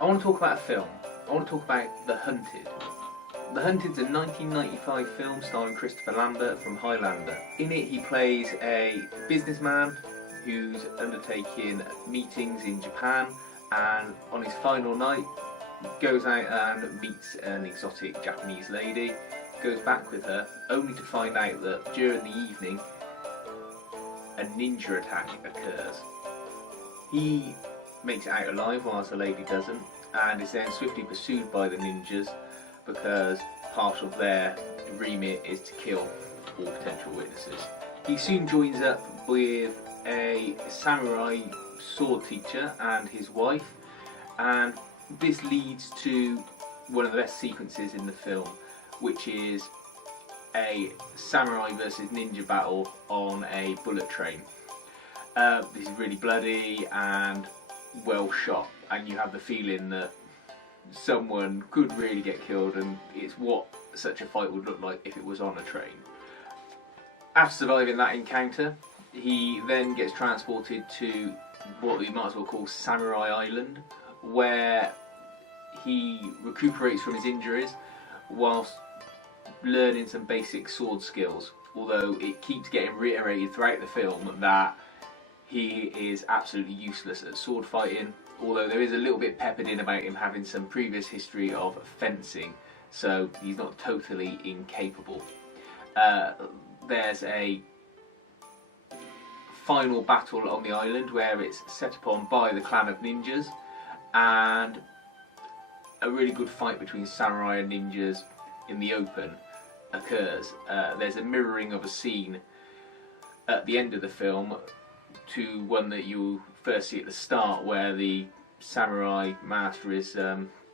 I want to talk about a film. I want to talk about The Hunted. The Hunted's a 1995 film starring Christopher Lambert from Highlander. In it he plays a businessman who's undertaking meetings in Japan, and on his final night goes out and meets an exotic Japanese lady, goes back with her, only to find out that during the evening a ninja attack occurs. He makes it out alive whilst the lady doesn't, and is then swiftly pursued by the ninjas because part of their remit is to kill all potential witnesses. He soon joins up with a samurai sword teacher and his wife, and this leads to one of the best sequences in the film, which is a samurai versus ninja battle on a bullet train. This is really bloody and well shot, and you have the feeling that someone could really get killed, and it's what such a fight would look like if it was on a train. After surviving that encounter, he then gets transported to what we might as well call Samurai Island, where he recuperates from his injuries whilst learning some basic sword skills, although it keeps getting reiterated throughout the film that he is absolutely useless at sword fighting, although there is a little bit peppered in about him having some previous history of fencing, so he's not totally incapable. There's a final battle on the island where it's set upon by the clan of ninjas, and a really good fight between samurai and ninjas in the open occurs. There's a mirroring of a scene at the end of the film to one that you first see at the start, where the samurai master is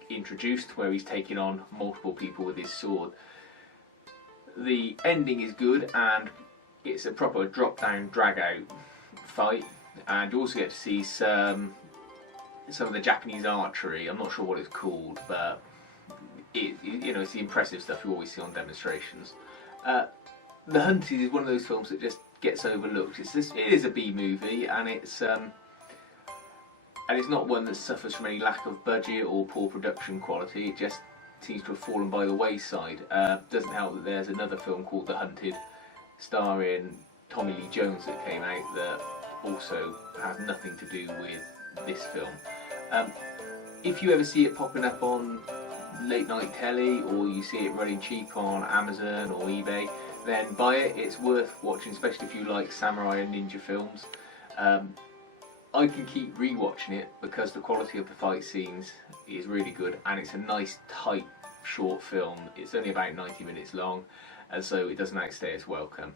introduced, where he's taking on multiple people with his sword. The ending is good, and it's a proper drop down drag out fight, and you also get to see some of the Japanese archery. I'm not sure what it's called, but it's the impressive stuff you always see on demonstrations. The Hunted is one of those films that just gets overlooked. It is a B movie, and it's not one that suffers from any lack of budget or poor production quality. It just seems to have fallen by the wayside. Doesn't help that there's another film called The Hunted, starring Tommy Lee Jones, that came out that also has nothing to do with this film. If you ever see it popping up on late night telly, or you see it running cheap on Amazon or eBay, then buy it. It's worth watching, especially if you like samurai and ninja films. I can keep rewatching it because the quality of the fight scenes is really good, and it's a nice tight short film. It's only about 90 minutes long, and so it doesn't outstay its welcome.